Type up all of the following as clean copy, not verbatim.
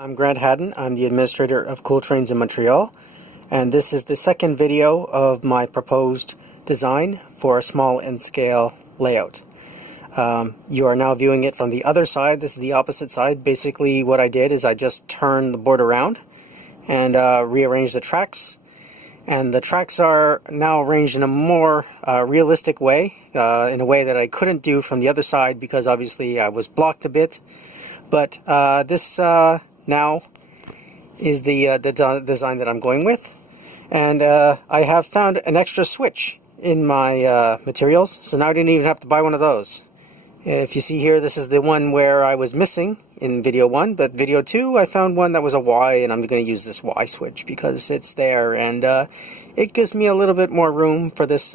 I'm Grant Haddon. I'm the administrator of Cool Trains in Montreal, and this is the second video of my proposed design for a small and scale layout. You are now viewing it from the other side. This is the opposite side. Basically what I did is I just turned the board around and rearranged the tracks, and the tracks are now arranged in a more realistic way, in a way that I couldn't do from the other side because obviously I was blocked a bit. But this now is the design that I'm going with, and I have found an extra switch in my materials, so now I didn't even have to buy one of those. If you see here, this is the one where I was missing in video 1, but video 2 I found one that was a Y, and I'm going to use this Y switch because it's there, and it gives me a little bit more room for this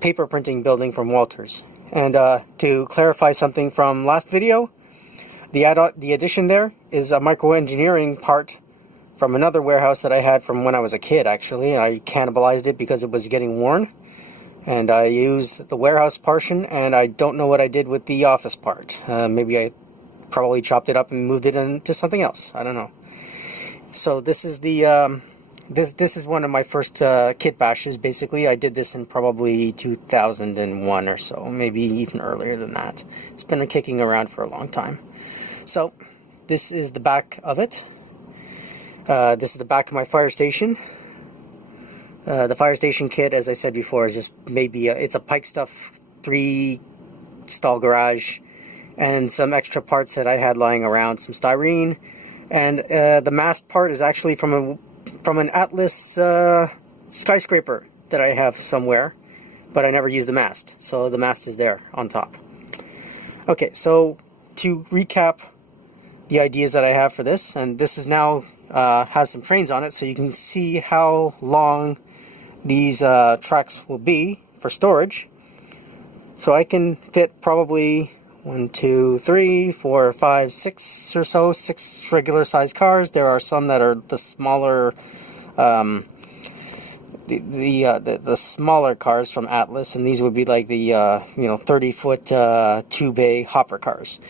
paper printing building from Walters. And to clarify something from last video, the addition there is a microengineering part from another warehouse that I had from when I was a kid, actually. I cannibalized it because it was getting worn, and I used the warehouse portion, and I don't know what I did with the office part. Maybe I probably chopped it up and moved it into something else. I don't know. So this is the this is one of my first kit bashes. Basically, I did this in probably 2001 or so, maybe even earlier than that. It's been kicking around for a long time. So this is the back of it. This is the back of my fire station. The fire station kit, as I said before, is just maybe it's a Pike Stuff 3 stall garage and some extra parts that I had lying around, some styrene, and the mast part is actually from an Atlas skyscraper that I have somewhere, but I never used the mast, so the mast is there on top. Okay, so to recap the ideas that I have for this, and this is now has some trains on it, so you can see how long these tracks will be for storage. So I can fit probably 1, 2, 3, 4, 5, 6 or so, 6 regular sized cars. There are some that are the smaller, the smaller cars from Atlas, and these would be like the 30-foot 2-bay hopper cars.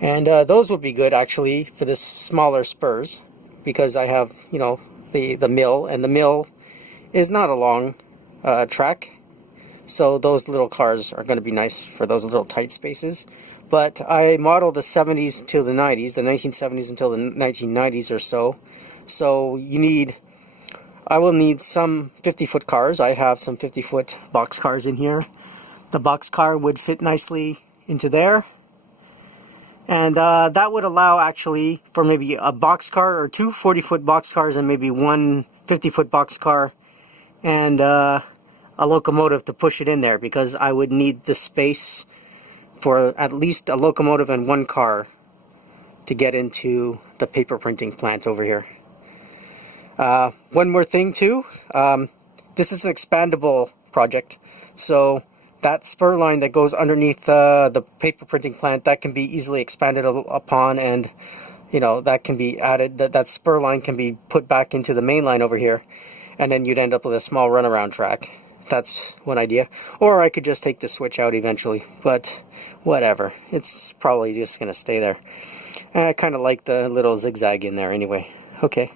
And those would be good actually for this smaller spurs, because I have, the mill, and the mill is not a long track, so those little cars are going to be nice for those little tight spaces. But I modeled the 70s to the 90s, the 1970s until the 1990s or so. So I will need some 50-foot cars. I have some 50-foot box cars in here. The box car would fit nicely into there. And that would allow actually for maybe a box car or 2 40-foot box cars and maybe 1 50-foot box car and a locomotive to push it in there, because I would need the space for at least a locomotive and 1 car to get into the paper printing plant over here. One more thing too, this is an expandable project, so that spur line that goes underneath the paper printing plant, that can be easily expanded upon, and that can be added, that spur line can be put back into the main line over here, and then you'd end up with a small runaround track. That's one idea. Or I could just take the switch out eventually, but whatever, it's probably just gonna stay there. And I kind of like the little zigzag in there anyway. Okay,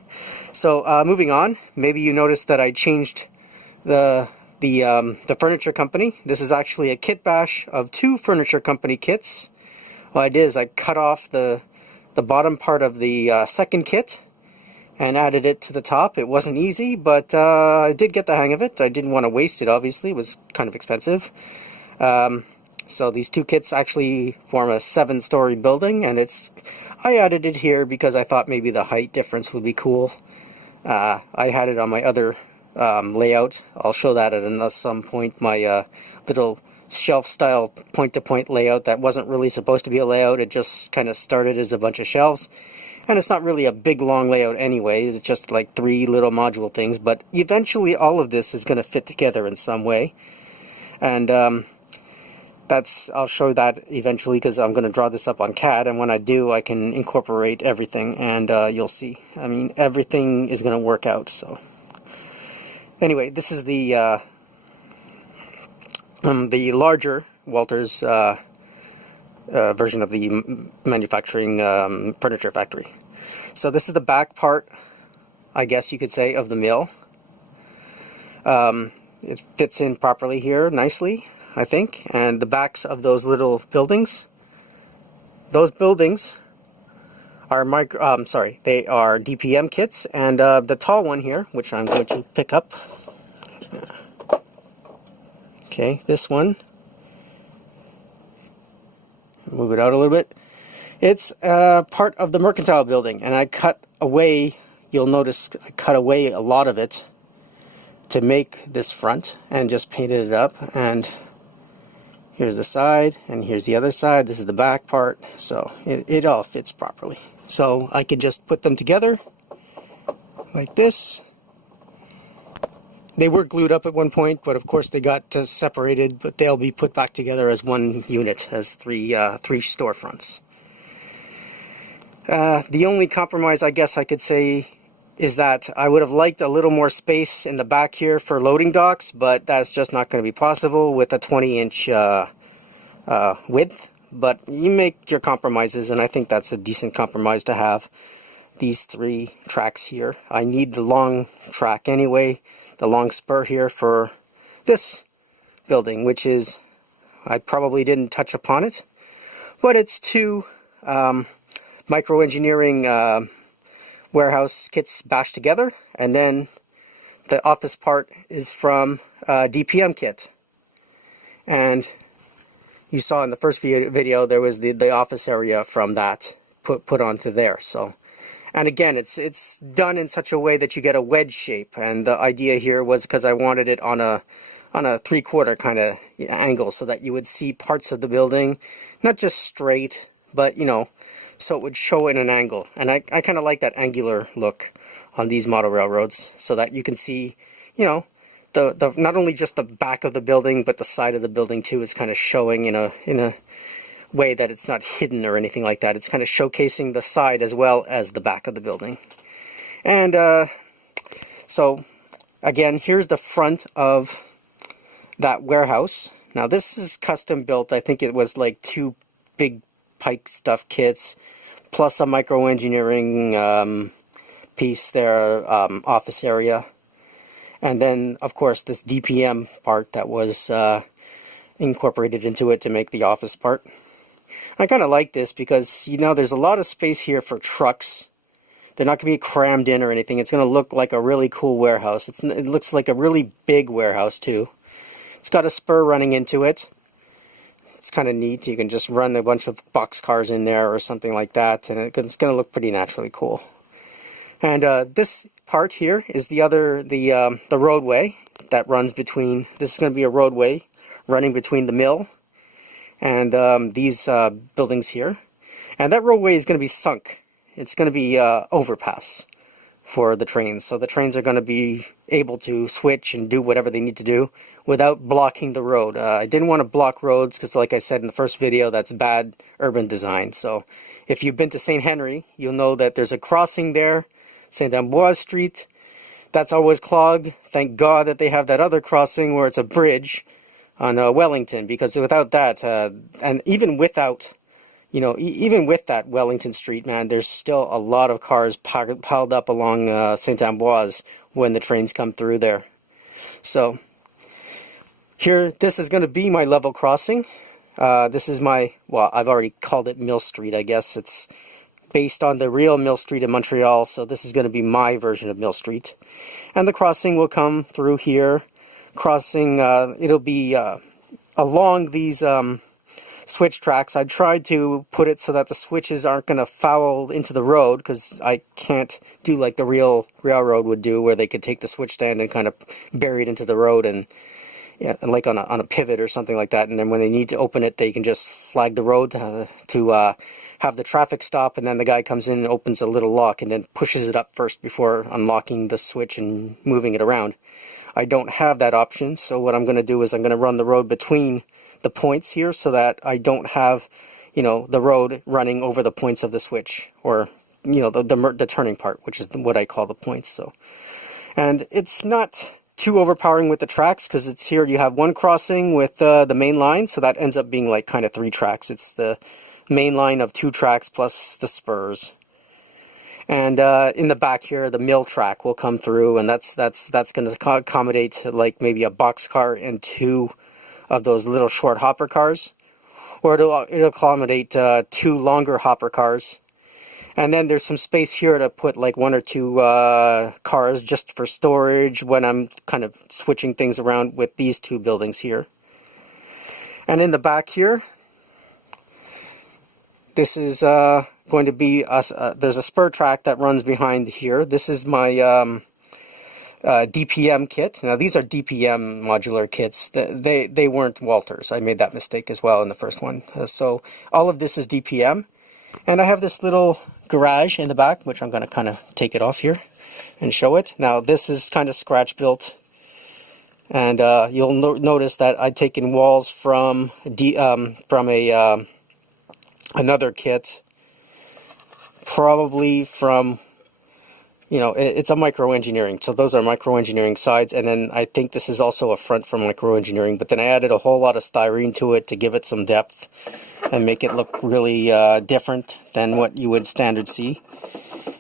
so moving on, maybe you noticed that I changed the furniture company. This is actually a kit bash of 2 furniture company kits. What I did is I cut off the bottom part of the second kit and added it to the top. It wasn't easy, but I did get the hang of it. I didn't want to waste it, obviously. It was kind of expensive. So these 2 kits actually form a 7-story building, and I added it here because I thought maybe the height difference would be cool. I had it on my other layout. I'll show that at some point, my little shelf style point-to-point layout that wasn't really supposed to be a layout. It just kind of started as a bunch of shelves, and it's not really a big long layout anyway. It's just like 3 little module things, but eventually all of this is going to fit together in some way, and I'll show that eventually, because I'm going to draw this up on CAD, and when I do I can incorporate everything, and you'll see. I mean, everything is going to work out. So anyway, this is the larger Walters version of the manufacturing furniture factory. So this is the back part, I guess you could say, of the mill. It fits in properly here nicely, I think. And the backs of those little buildings, those buildings are they are DPM kits. And the tall one here, which I'm going to pick up. Okay, this one. Move it out a little bit. It's part of the mercantile building, and I cut away, you'll notice I cut away a lot of it to make this front and just painted it up. And here's the side, and here's the other side. This is the back part, so it all fits properly. So I could just put them together like this. They were glued up at one point, but of course they got separated, but they'll be put back together as one unit, as three storefronts. The only compromise I guess I could say is that I would have liked a little more space in the back here for loading docks, but that's just not going to be possible with a 20-inch width. But you make your compromises, and I think that's a decent compromise to have these 3 tracks here. I need the long track anyway, the long spur here for this building, which is, I probably didn't touch upon it, but it's 2 microengineering warehouse kits bashed together, and then the office part is from DPM kit. And you saw in the first video there was the office area from that put onto there. So, and again, it's done in such a way that you get a wedge shape, and the idea here was because I wanted it on a 3/4 kind of angle, so that you would see parts of the building, not just straight, but you know, so it would show in an angle. And I kind of like that angular look on these model railroads, so that you can see, you know, the not only just the back of the building, but the side of the building too is kind of showing in a way that it's not hidden or anything like that. It's kind of showcasing the side as well as the back of the building. And so again, here's the front of that warehouse. Now this is custom built. I think it was like 2 big Pike stuff kits plus a micro engineering piece there, office area, and then of course this DPM part that was incorporated into it to make the office part. I kind of like this because, you know, there's a lot of space here for trucks. They're not going to be crammed in or anything. It's going to look like a really cool warehouse. It looks like a really big warehouse too. It's got a spur running into it. It's kind of neat. You can just run a bunch of box cars in there or something like that, and it's going to look pretty naturally cool. And this part here is the roadway that runs between. This is going to be a roadway running between the mill and these buildings here. And that roadway is going to be sunk. It's going to be overpass for the trains. So the trains are going to be able to switch and do whatever they need to do without blocking the road. I didn't want to block roads because, like I said in the first video, that's bad urban design. So if you've been to St. Henry, you'll know that there's a crossing there, St. Ambroise Street. That's always clogged. Thank God that they have that other crossing where it's a bridge on Wellington, because without that, and even without, you know, even with that Wellington Street, man, there's still a lot of cars piled up along St. Ambroise when the trains come through there. So here, this is going to be my level crossing. This is my, well, I've already called it Mill Street, I guess. It's based on the real Mill Street in Montreal, so this is going to be my version of Mill Street. And the crossing will come through here. Crossing, it'll be along these switch tracks. I tried to put it so that the switches aren't going to foul into the road, because I can't do like the real railroad would do, where they could take the switch stand and kind of bury it into the road, and yeah, like on a pivot or something like that, and then when they need to open it, they can just flag the road to have the traffic stop, and then the guy comes in and opens a little lock and then pushes it up first before unlocking the switch and moving it around. I don't have that option, so what I'm going to do is I'm going to run the road between the points here so that I don't have, you know, the road running over the points of the switch, or, you know, the turning part, which is what I call the points. So, and it's not too overpowering with the tracks, because it's here you have one crossing with the main line, so that ends up being like kind of 3 tracks. It's the main line of 2 tracks plus the spurs. And in the back here, the mill track will come through, and that's going to accommodate like maybe a box car and 2 of those little short hopper cars, or it'll accommodate 2 longer hopper cars. And then there's some space here to put like 1 or 2 cars just for storage when I'm kind of switching things around with these 2 buildings here. And in the back here, this is going to be there's a spur track that runs behind here. This is my DPM kit. Now these are DPM modular kits. They weren't Walters. I made that mistake as well in the first one. So all of this is DPM. And I have this little garage in the back, which I'm going to kind of take it off here and show it. Now this is kind of scratch built. And you'll notice that I've taken walls from another kit, probably from, you know, it's a micro engineering, so those are micro engineering sides, and then I think this is also a front from micro engineering, but then I added a whole lot of styrene to it to give it some depth and make it look really different than what you would standard see.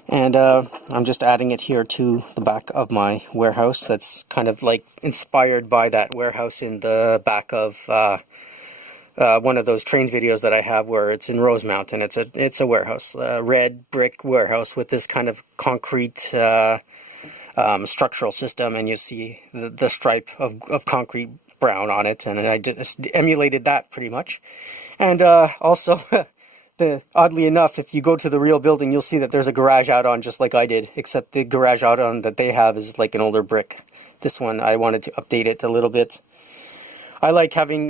And I'm just adding it here to the back of my warehouse. That's kind of like inspired by that warehouse in the back of one of those train videos that I have, where it's in Rosemount, and it's a warehouse, a red brick warehouse with this kind of concrete structural system, and you see the stripe of concrete brown on it, and I just emulated that pretty much. And also, oddly enough, if you go to the real building, you'll see that there's a garage out on just like I did, except the garage out on that they have is like an older brick. This one, I wanted to update it a little bit. I like having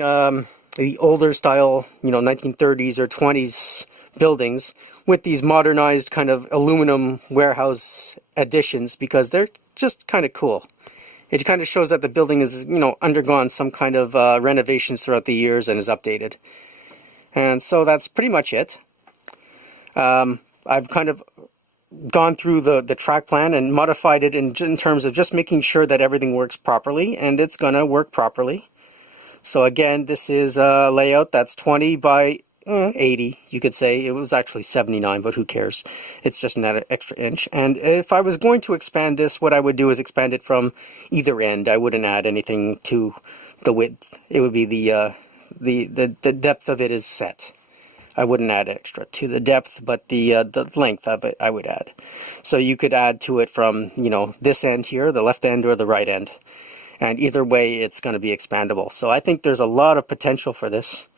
the older style, you know, 1930s or 20s buildings with these modernized kind of aluminum warehouse additions, because they're just kind of cool. It kind of shows that the building is, you know, undergone some kind of renovations throughout the years and is updated. And so that's pretty much it. I've kind of gone through the track plan and modified it in terms of just making sure that everything works properly, and it's going to work properly. So again, this is a layout that's 20 by 80, you could say. It was actually 79, but who cares? It's just an extra inch. And if I was going to expand this, what I would do is expand it from either end. I wouldn't add anything to the width. It would be the depth of it is set. I wouldn't add extra to the depth, but the length of it I would add. So you could add to it from, you know, this end here, the left end or the right end. And either way, it's going to be expandable. So I think there's a lot of potential for this.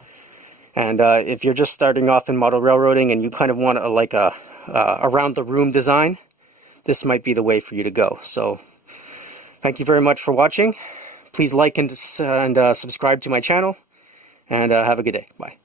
And if you're just starting off in model railroading and you kind of want like a around the room design, this might be the way for you to go. So thank you very much for watching. Please like and subscribe to my channel. And have a good day. Bye.